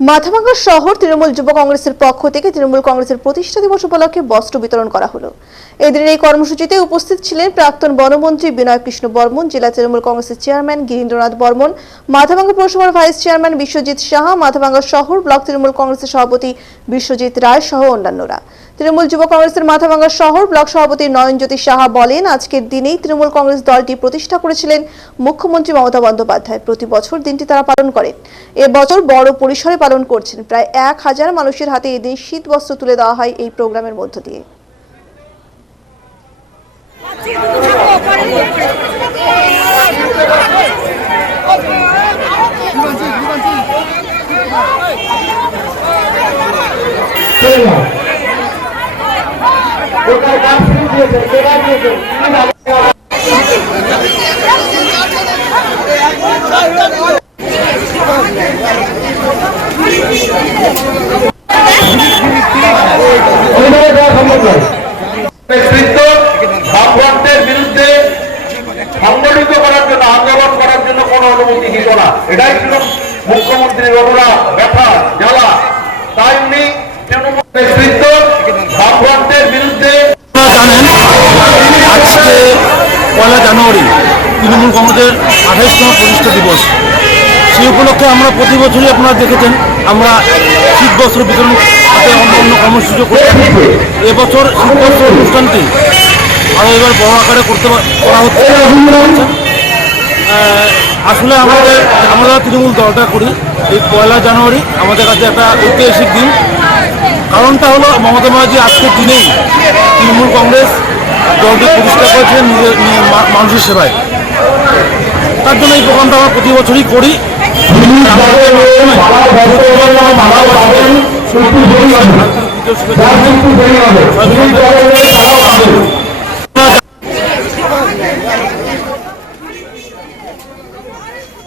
মাথাভাঙ্গা শহর তৃণমূল যুব কংগ্রেসের পক্ষ থেকে তৃণমূল কংগ্রেসের প্রতিষ্ঠা দিবস উপলক্ষে বস্ত্র বিতরণ করা হলো। এদিনের এই কর্মসূচিতে উপস্থিত ছিলেন প্রাক্তন বনমন্ত্রী বিনয় কৃষ্ণ বর্মন, জেলা তৃণমূল কংগ্রেসের চেয়ারম্যান গিরীন্দ্রনাথ বর্মন, মাথাভাঙ্গা পৌরসভার ভাইস চেয়ারম্যান বিশ্বজিৎ সাহা, মাথাভাঙ্গা শহর ব্লক তৃণমূল কংগ্রেসের সভাপতি বিশ্বজিৎ রায় সহ অন্যান্যরা। তৃণমূল যুব কংগ্রেসের মাথাভাঙ্গা শহর ব্লক সভাপতি নয়নজ্যোতি সাহা বলেন, আজকের দিনেই তৃণমূল কংগ্রেস দলটি প্রতিষ্ঠা করেছিলেন মুখ্যমন্ত্রী মমতা বন্দ্যোপাধ্যায়। প্রতি বছর দিনটি তারা পালন করেন। এবছর বড় পরিসরে পালন করছেন। প্রায় 1000 মানুষের হাতে এদিন শীত বস্ত্র তুলে দেওয়া হয় এই প্রোগ্রামের মধ্য দিয়ে। ভাবভ্রান্তের বিরুদ্ধে সংগঠিত করার জন্য, আন্দোলন করার জন্য কোন অনুমতি দিত না। এটাই ছিল মুখ্যমন্ত্রীর অনুরাগ, ব্যথা, জ্বালা। তাই উনি নেতৃত্ব ভাবভ্রান্তের বিরুদ্ধে। জানেন, আজকে 1 জানুয়ারি তৃণমূল কংগ্রেসের 28তম প্রতিষ্ঠা দিবস। সেই উপলক্ষে আমরা প্রতি বছরই আপনারা দেখেছেন আমরা শীত বস্ত্র বিতরণ সাথে অন্য কর্মসূচি করে থাকি। এবছর শীত বস্ত্র অনুষ্ঠানটি আরও এবার বড় আকারে করা হচ্ছে। আসলে আমরা তৃণমূল দলটা করি এই 1 জানুয়ারি আমাদের কাছে একটা ঐতিহাসিক দিন। কারণটা হলো মমতা ব্যানার্জি আজকের দিনেই তৃণমূল কংগ্রেস দলটি প্রতিষ্ঠা করেছেন নিজের মানুষের সেবায়। তার জন্য এই প্রোগ্রামটা আমরা প্রতি বছরই করি।